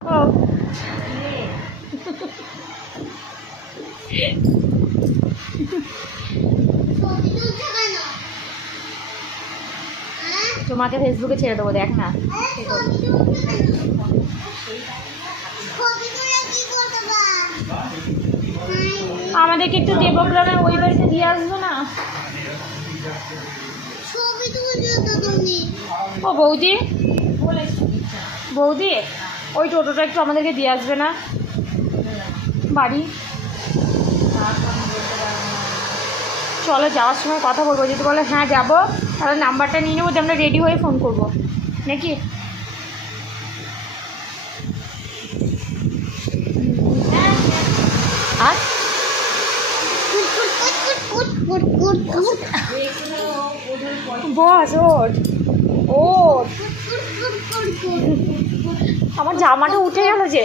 তোমাকে ফেসবুকে ছেড়ে দেবো, দেখ না। আমাদেরকে একটু দেবগ্রামে ওই বাড়িতে দিয়ে আসবো না? ও বৌদি, বৌদি ওই টোটোটা একটু আমাদেরকে দিয়ে আসবে না বাড়ি? চলো যাওয়ার সময় কথা বলবো, যদি বলে হ্যাঁ যাবো তাহলে নাম্বারটা নিয়ে নেবো, যে আমরা রেডি হয়ে ফোন করবো নাকি? আর বস ওঠ ওঠ, আমার জামাটা উঠে গেল যে।